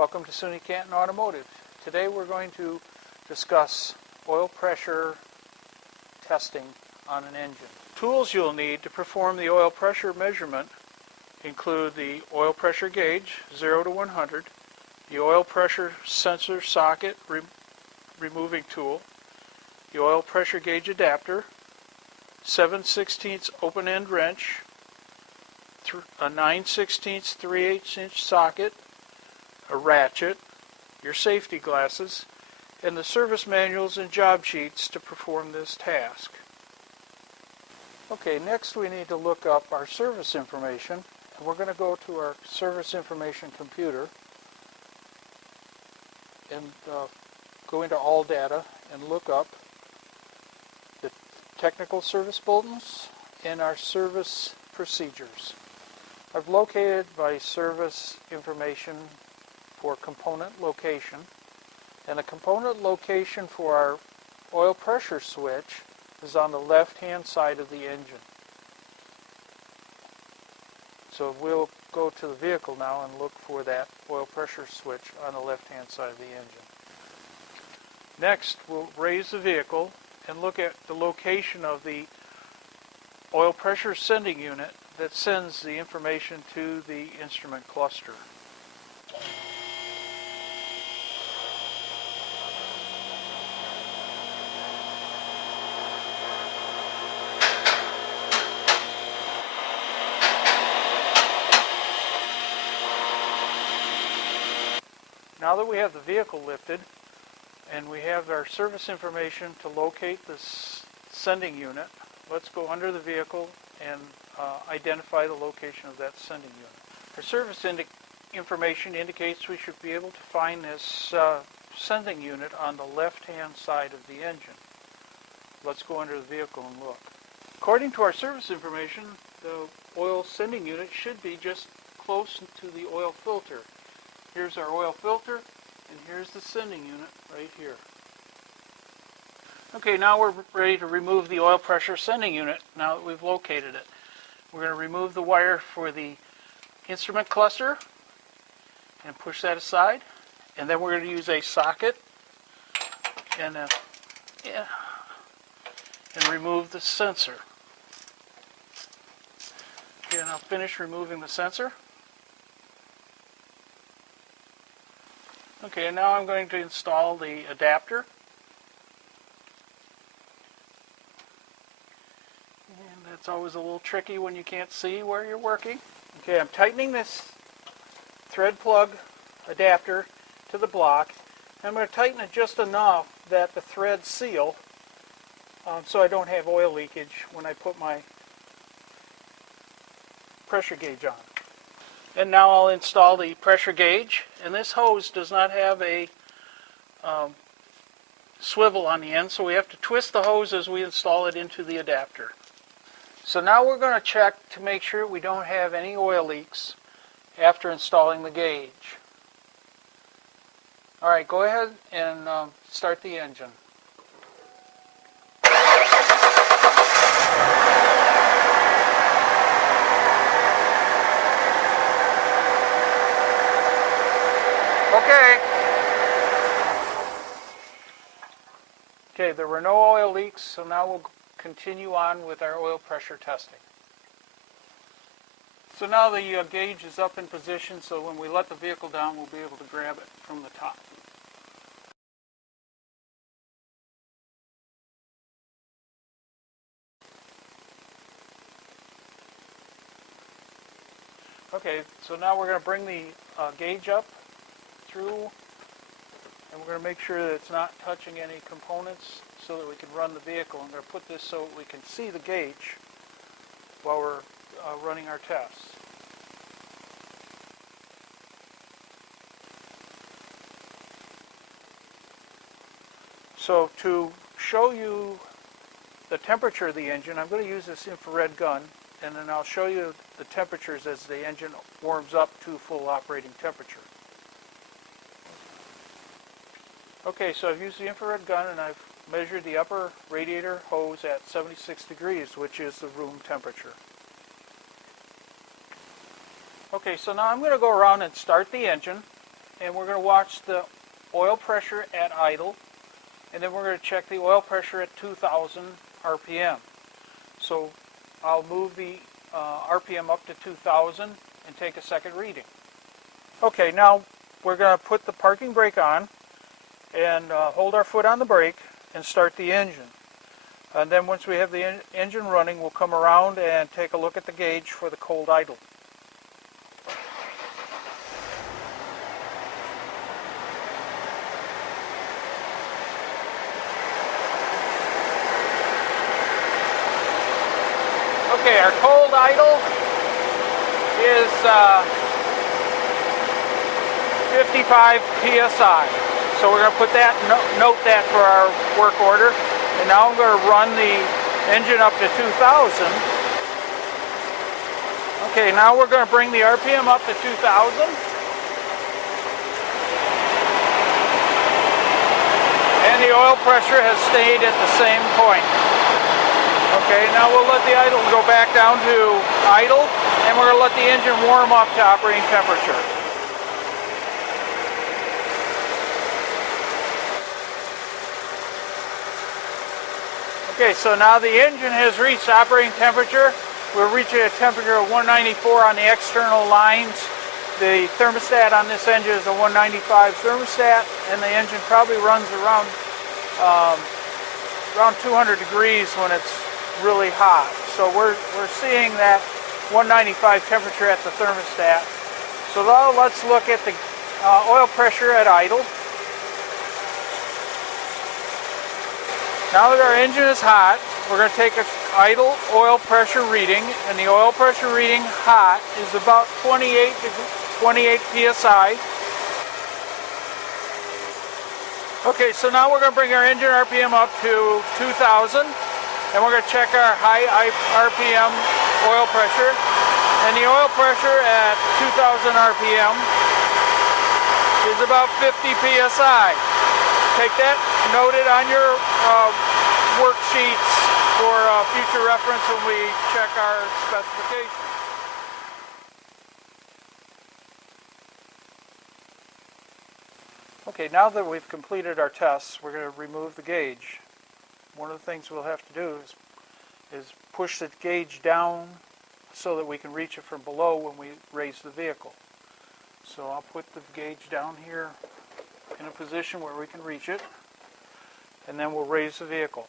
Welcome to SUNY Canton Automotive. Today we're going to discuss oil pressure testing on an engine. Tools you'll need to perform the oil pressure measurement include the oil pressure gauge, 0 to 100, the oil pressure sensor socket removing tool, the oil pressure gauge adapter, 7/16 open-end wrench, a 9/16 3/8 inch socket, a ratchet, your safety glasses, and the service manuals and job sheets to perform this task. Okay, next we need to look up our service information, and we're going to go to our service information computer and go into all data and look up the technical service bulletins and our service procedures. I've located my service information for component location, and the component location for our oil pressure switch is on the left-hand side of the engine. So we'll go to the vehicle now and look for that oil pressure switch on the left-hand side of the engine. Next, we'll raise the vehicle and look at the location of the oil pressure sending unit that sends the information to the instrument cluster. Now that we have the vehicle lifted and we have our service information to locate the sending unit, let's go under the vehicle and identify the location of that sending unit. Our service information indicates we should be able to find this sending unit on the left-hand side of the engine. Let's go under the vehicle and look. According to our service information, the oil sending unit should be just close to the oil filter. Here's our oil filter, and here's the sending unit right here. Okay, now we're ready to remove the oil pressure sending unit now that we've located it. We're going to remove the wire for the instrument cluster and push that aside. And then we're going to use a socket and remove the sensor. Okay, and I'll finish removing the sensor. Okay, and now I'm going to install the adapter. And that's always a little tricky when you can't see where you're working. Okay, I'm tightening this thread plug adapter to the block. I'm going to tighten it just enough that the threads seal so I don't have oil leakage when I put my pressure gauge on. And now I'll install the pressure gauge, and this hose does not have a swivel on the end, so we have to twist the hose as we install it into the adapter. So now we're going to check to make sure we don't have any oil leaks after installing the gauge. Alright, go ahead and start the engine. Okay, there were no oil leaks, so now we'll continue on with our oil pressure testing. So now the gauge is up in position, so when we let the vehicle down, we'll be able to grab it from the top. Okay, so now we're going to bring the gauge up through, and we're going to make sure that it's not touching any components so that we can run the vehicle. I'm going to put this so we can see the gauge while we're running our tests. So to show you the temperature of the engine, I'm going to use this infrared gun, and then I'll show you the temperatures as the engine warms up to full operating temperature. Okay, so I've used the infrared gun and I've measured the upper radiator hose at 76 degrees, which is the room temperature. Okay, so now I'm going to go around and start the engine, and we're going to watch the oil pressure at idle, and then we're going to check the oil pressure at 2,000 RPM. So I'll move the RPM up to 2,000 and take a second reading. Okay, now we're going to put the parking brake on and hold our foot on the brake and start the engine. And then once we have the engine running, we'll come around and take a look at the gauge for the cold idle. Okay, our cold idle is 55 psi. So we're going to put that, note that for our work order. And now I'm going to run the engine up to 2,000. Okay, now we're going to bring the RPM up to 2,000. And the oil pressure has stayed at the same point. Okay, now we'll let the idle go back down to idle, and we're going to let the engine warm up to operating temperature. Okay, so now the engine has reached operating temperature. We're reaching a temperature of 194 on the external lines. The thermostat on this engine is a 195 thermostat, and the engine probably runs around 200 degrees when it's really hot. So we're seeing that 195 temperature at the thermostat. So now let's look at the oil pressure at idle. Now that our engine is hot, we're going to take an idle oil pressure reading, and the oil pressure reading hot is about 28 psi. Okay, so now we're going to bring our engine RPM up to 2,000, and we're going to check our high RPM oil pressure. And the oil pressure at 2,000 RPM is about 50 psi. Take that, note it on your worksheets for future reference when we check our specifications. Okay, now that we've completed our tests, we're going to remove the gauge. One of the things we'll have to do is push the gauge down so that we can reach it from below when we raise the vehicle. So I'll put the gauge down here in a position where we can reach it, and then we'll raise the vehicle.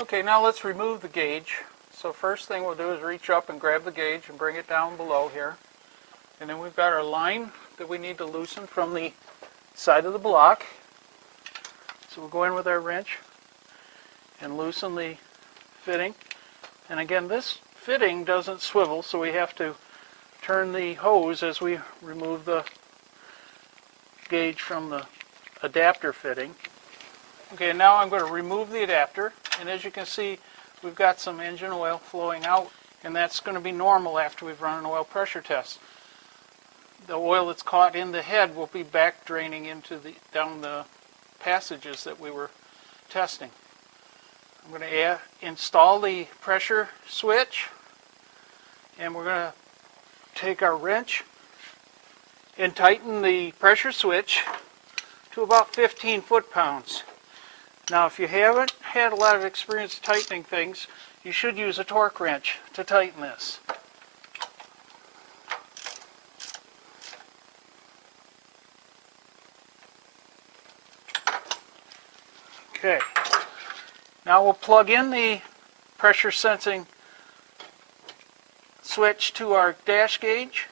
Okay, now let's remove the gauge. So first thing we'll do is reach up and grab the gauge and bring it down below here. And then we've got our line that we need to loosen from the side of the block. So we'll go in with our wrench and loosen the fitting. And again, this fitting doesn't swivel, so we have to turn the hose as we remove the gauge from the adapter fitting. Okay, now I'm going to remove the adapter, and as you can see, we've got some engine oil flowing out, and that's going to be normal after we've run an oil pressure test. The oil that's caught in the head will be back draining into down the passages that we were testing. I'm going to install the pressure switch, and we're going to take our wrench and tighten the pressure switch to about 15 foot-pounds. Now, if you haven't had a lot of experience tightening things, you should use a torque wrench to tighten this. Okay. Now we'll plug in the pressure sensing switch to our dash gauge,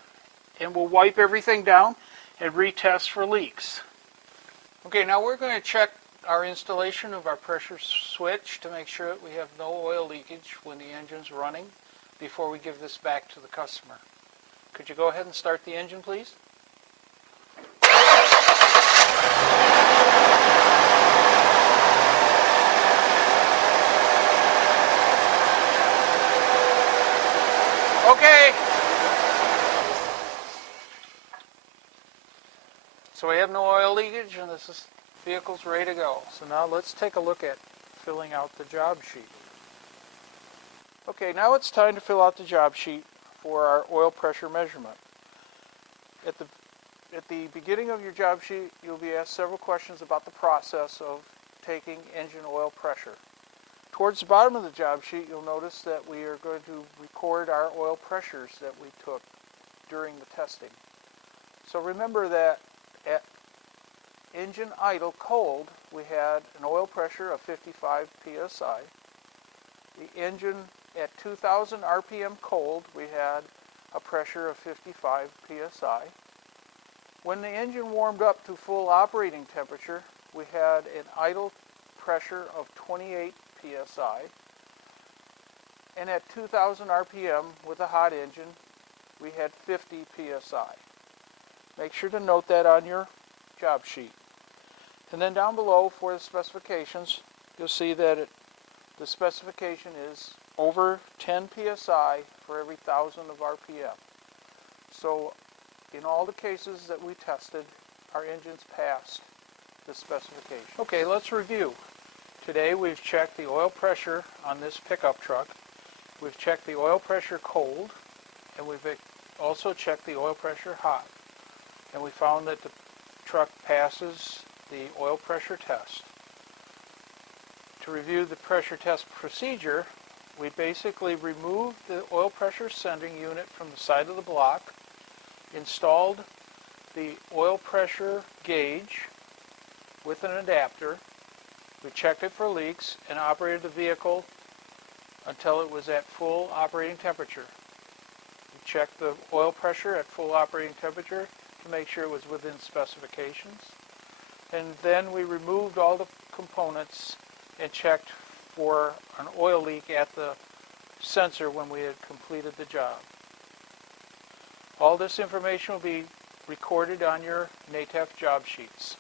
and we'll wipe everything down and retest for leaks. Okay, now we're going to check our installation of our pressure switch to make sure that we have no oil leakage when the engine's running before we give this back to the customer. Could you go ahead and start the engine, please? Okay. So we have no oil leakage, and this vehicle's ready to go. So now let's take a look at filling out the job sheet. Okay, now it's time to fill out the job sheet for our oil pressure measurement. At the beginning of your job sheet, you'll be asked several questions about the process of taking engine oil pressure. Towards the bottom of the job sheet, you'll notice that we are going to record our oil pressures that we took during the testing. So remember that at engine idle cold, we had an oil pressure of 55 psi. The engine at 2000 RPM cold, we had a pressure of 55 psi. When the engine warmed up to full operating temperature, we had an idle pressure of 28 psi. And at 2000 RPM with a hot engine, we had 50 psi. Make sure to note that on your job sheet. And then down below for the specifications, you'll see that the specification is over 10 psi for every 1,000 of RPM. So in all the cases that we tested, our engines passed the specification. Okay, let's review. Today we've checked the oil pressure on this pickup truck. We've checked the oil pressure cold, and we've also checked the oil pressure hot. And we found that the truck passes the oil pressure test. To review the pressure test procedure, we basically removed the oil pressure sending unit from the side of the block, installed the oil pressure gauge with an adapter. We checked it for leaks and operated the vehicle until it was at full operating temperature. We checked the oil pressure at full operating temperature to make sure it was within specifications. And then we removed all the components and checked for an oil leak at the sensor when we had completed the job. All this information will be recorded on your NATEF job sheets.